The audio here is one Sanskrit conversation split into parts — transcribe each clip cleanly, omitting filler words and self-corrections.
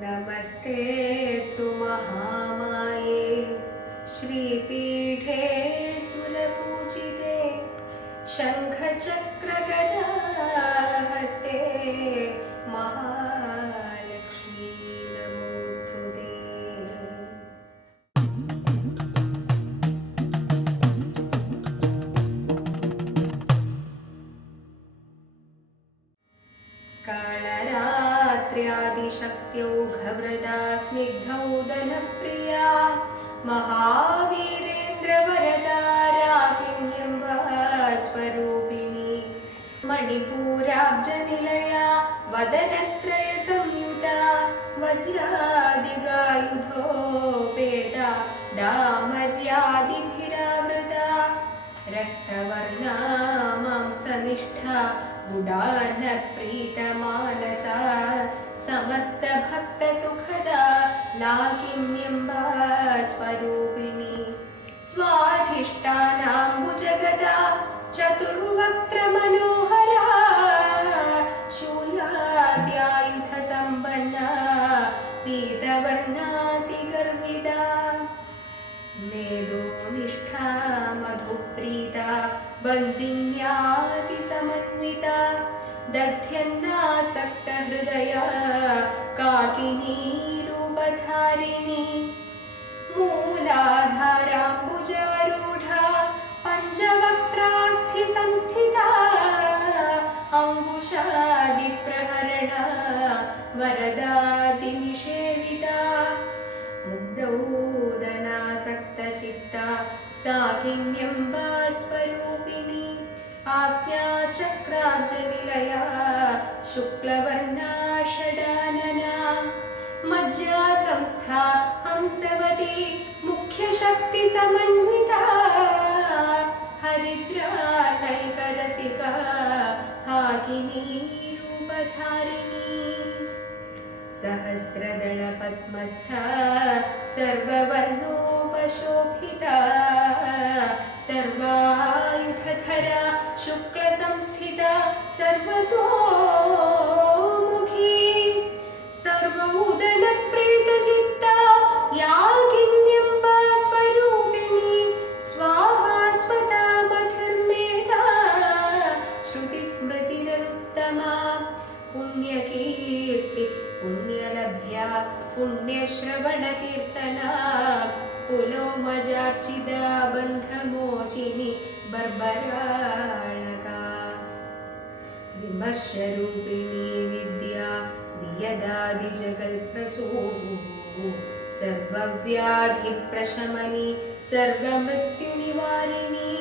नमस्ते तु महामाये श्रीपीठे सुरपूजिते शङ्खचक्रगदाहस्ते महालक्ष्मी नमोऽस्तुते। कालरात्र्यादिशक्त्यौघवृदा स्निग्धौदनप्रिया महावीरेन्द्रवरदा राकिण्यम्ब स्वरूपिणी मणिपूराब्जनिलया वदनत्रयसंयुता वज्रादिगायुधोपेता डामर्यादिभिरावृता रक्तवर्णा मांसनिष्ठा गुडान्नप्रीतमानसा समस्तभक्तसुखदा लाकिन्यम्बा स्वरूपिणी स्वाधिष्ठानाम्बुजगदा चतुर्वक्त्रमनोहरा शूलाद्यायुधसम्पन्ना पीतवर्णातिगर्विदा मेदोनिष्ठा मधुप्रीता बन्दिन्यातिसमन्विता दध्यन्नासक्तहृदया काकिनी रूपधारिणी मूलाधाराम्बुजारूढा पञ्चवक्त्रास्थिसंस्थिता अङ्कुशादिप्रहरणा वरदादिनिषेविता मुग्धौदनासक्तचित्ता साकिन्यम्बा स्वरूपिणी आज्ञाचक्राब्जनिलया शुक्लवर्णा षडानना मज्जा संस्था हंसवती मुख्यशक्तिसमन्विता हरिद्रा नैकरसिका हाकिनी रूपधारिणी सहस्रदलपद्मस्था सर्ववर्णोपशोभिता सर्वायुधधरा शुक्लसंस्थिता सर्वतोमुखी सर्वोदनप्रीतचित्ता याकिन्यम्बा स्वरूपिणी स्वाहा स्वता मतिर्मेधा श्रुतिस्मृतिरनुत्तमा पुण्यकीर्ति पुण्यलभ्या पुण्यश्रवणकीर्तना पुलोमजार्चिता बन्धमोचिनी बर्बराणका विमर्शरूपिणी विद्या वियदादिजगल्प्रसूः सर्वव्याधिप्रशमनी सर्वमृत्युनिवारिणी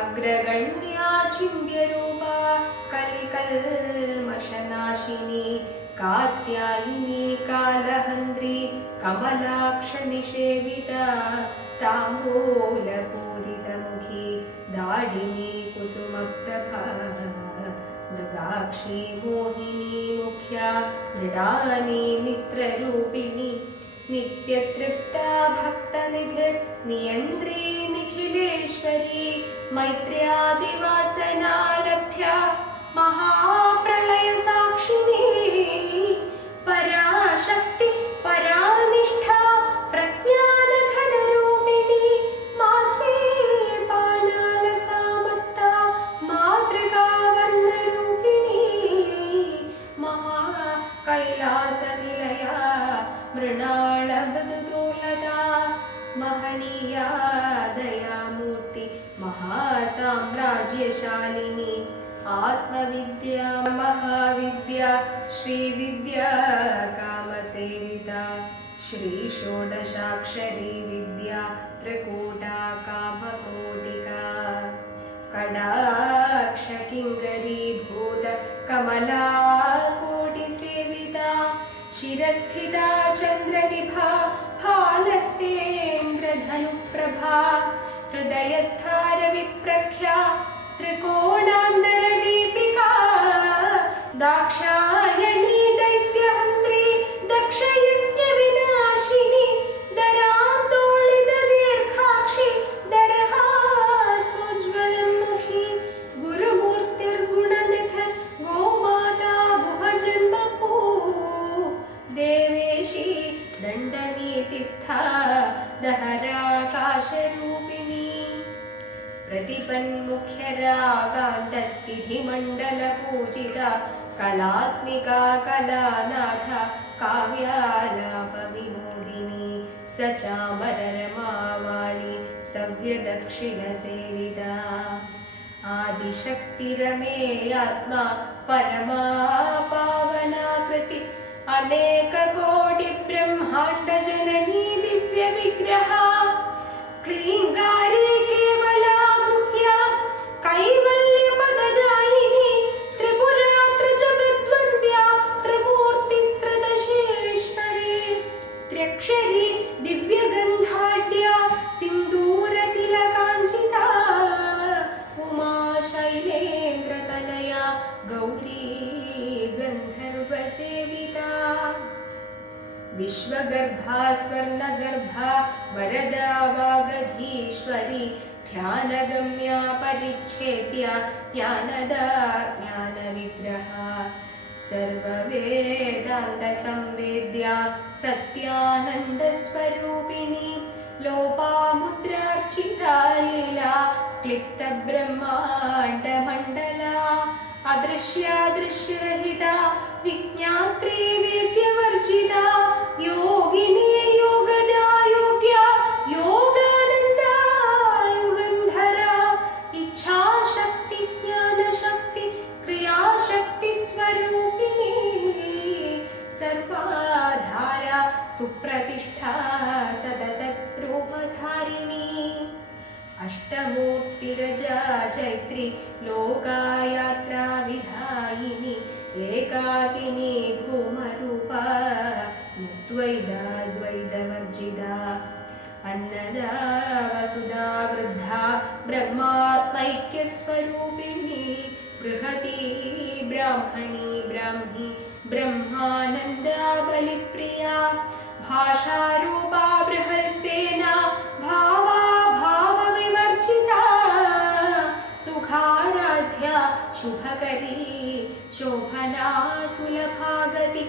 अग्रगण्या चिन्त्यरूपा कलिकल्मषनाशिनी कात्यायिनी कालहन्त्री कमलाक्षनिषेविता ताम्बूलपूरितमुखी दाढिनी कुसुमप्रभा मृगाक्षी मोहिनी मुख्या मृडानी मित्ररूपिणी नित्यतृप्ता भक्तनिधिर्नियन्त्री निखिलेश्वरी मैत्र्यादिवासना लभ्या महाप्रलयसाक्षिणी पराशक्ति परानिष्ठा प्रज्ञानघनरूपिणी माध्वीपानालसामत्ता मातृकावर्णरूपिणी महाकैलासनिलया मृणालमृदुदोलता महनीया दयामूर्ति महासाम्राज्यशालिनी आत्मविद्या महाविद्या श्रीविद्या कामसेविता श्रीषोडशाक्षरी विद्या त्रिकूटा कामकोटिका कडाक्षकिङ्करीभूत कमला कोटिसेविता शिरस्थिता चन्द्रनिभा फालस्तेन्द्रधनुप्रभा हृदयस्थारविप्रख्या त्रिकोणान्तरदीपिका दाक्षायणी दैत्यहन्त्री दक्षयज्ञविनाशिनी दरान्दोलितदीर्घाक्षि दरहासोज्ज्वलन्मुखी गुरुमूर्तिर्गुणनिधि गोमाता गुहजन्मभू देवी हृदिस्था दहराकाशरूपिणी प्रतिपन्मुख्यरागान्तत्तिथिमण्डलपूजिता कलात्मिका कलानाथ काव्यालापविनोदिनी स चामररमावाणी सव्यदक्षिणसेविता आदिशक्तिरमेयात्मा परमा पावनाकृति अनेककोटिब्रह्माण्डजननी दिव्यविग्रहा क्लीङ्गारी केवला गुह्या कैवल्यपददायिनी त्रिपुरा त्रिजगद्वन्द्या त्रिमूर्तिस्त्रदशेश्वरी त्र्यक्षरी दिव्यगन्धाढ्या सिन्दूरतिलकाञ्चिता उमा शैलेन्द्रतनया गौरी गन्धर्वसेविता विश्वगर्भा स्वर्णगर्भा वरदा वागधीश्वरी ध्यानगम्या परिच्छेद्या ज्ञानदा ज्ञानविग्रहा सर्ववेदान्तसंवेद्या सत्यानन्दस्वरूपिणी लोपामुद्रार्चिता लीला क्लिप्तब्रह्माण्डमण्डला अदृश्यादृश्यरहिता विज्ञात्री वेद्यवर्जिता योगिनी योगदा योग्या योगानन्दा युगन्धरा इच्छाशक्ति ज्ञानशक्ति क्रियाशक्ति स्वरूपिणी सर्वाधारा सुप्रतिष्ठा सदसद्रूपधारिणी अष्टमूर्तिरजा चैत्री लोकायात्रा विधायिनी एकाकिनी भूमरूपा द्वैदा द्वैतवर्जिता अन्नदा वसुधा वृद्धा ब्रह्मात्मैक्यस्वरूपिणी बृहती ब्राह्मणी ब्राह्मी ब्रह्मानन्दा बलिप्रिया भाषारूपा बृहत्सेना भावा भावविवर्जिता सुखाराध्या शुभकरी शोभना सुलभागति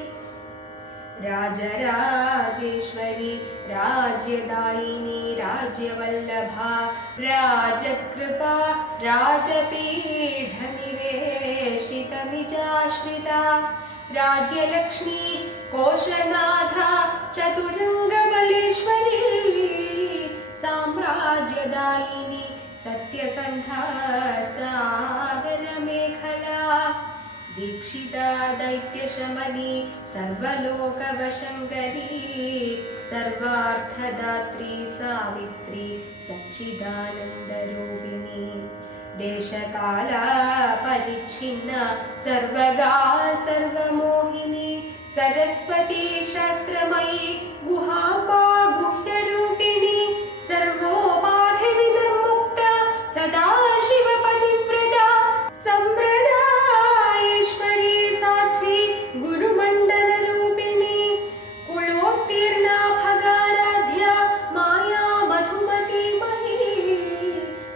राजराजेश्वरी राज्यदायिनी राज्यवल्लभा राजकृपा राजपीठनिवेशितनिजाश्रिता राज्यलक्ष्मी कोशनाथा चतुरङ्गबलेश्वरी साम्राज्यदायिनी सत्यसन्धा सागरमेखला दीक्षिता दैत्यशमनी सर्वलोकवशङ्करी सर्वार्थदात्री सावित्री सच्चिदानन्दरूपिणी देशकाला परिच्छिन्ना सर्वगा सर्वमोहिनी सरस्वती शास्त्रमयी गुहाम्बा गुह्यरूपिणी सर्वोपाधिविनिर्मुक्ता सदा शिवपतिव्रता सम्प्रदायेश्वरी साध्वी गुरुमण्डलरूपिणी कुलोत्तीर्णा भगाराध्या माया मधुमती मयी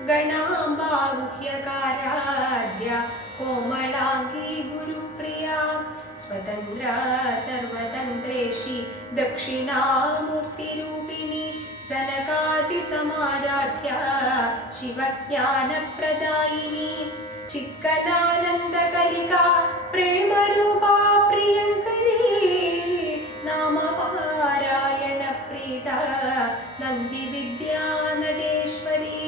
गणाम्बा गुह्यकाराध्या कोमलाङ्गी गुरुप्रिया स्वतन्त्रा सर्वतन्त्रेशी दक्षिणामूर्तिरूपिणी सनकादिसमाराध्या शिवज्ञानप्रदायिनी चित्कलानन्दकलिका प्रेमरूपा प्रियङ्करी नामपारायणप्रीता नन्दिविद्या नडेश्वरी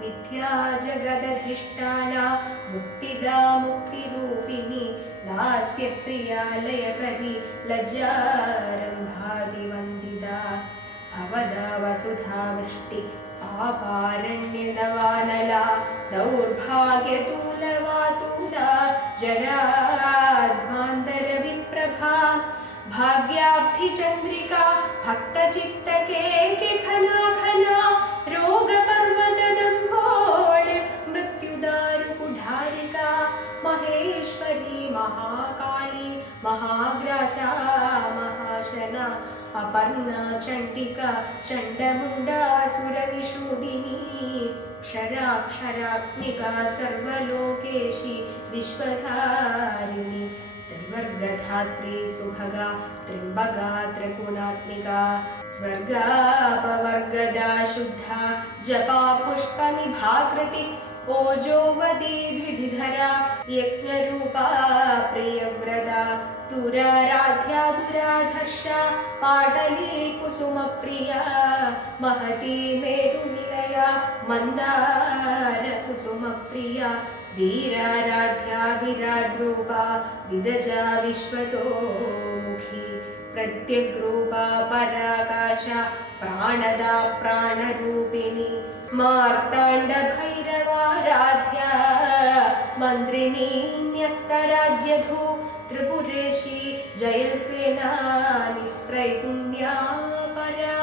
मिथ्या जगदधिष्ठाना मुक्तिदा मुक्तिरूपिणी लास्यप्रिया लयकरी लज्जारम्भादिवन्दिता भवदा वसुधा वृष्टि पापारण्यदवानला दौर्भाग्यतूलवातूला जराध्वान्तरविप्रभा भाग्याब्धिचन्द्रिका भक्तचित्तकेके घना घना रोगपर्वतदम्भोळ मृत्युदारुकुढारिका महेश्वरी महाकाली महाग्रासा महाशना अपर्णा चण्डिका चण्डमुण्डासुरनिषूदिनी क्षराक्षरात्मिका सर्वलोकेशी विश्वधारिणी त्रिवर्गधात्री सुभगा त्र्यम्बका त्रिगुणात्मिका स्वर्गापवर्गदा शुद्धा जपा पुष्पनिभाकृति ओजोवती द्विधिधरा यज्ञरूपा प्रियव्रता दुराराध्या दुराधर्षा पाटली कुसुमप्रिया महती मेरुनिलया मन्दार कुसुमप्रिया वीराराध्या विराड्रूपा विदजा विश्वतोमुखी प्रत्यग्रूपा पराकाशा प्राणदा प्राणरूपिणी मार्ताण्डभैरवाराध्या मन्त्रिणी न्यस्तराज्यधू त्रिपुरेशी जयसेना निस्त्रैगुण्या परा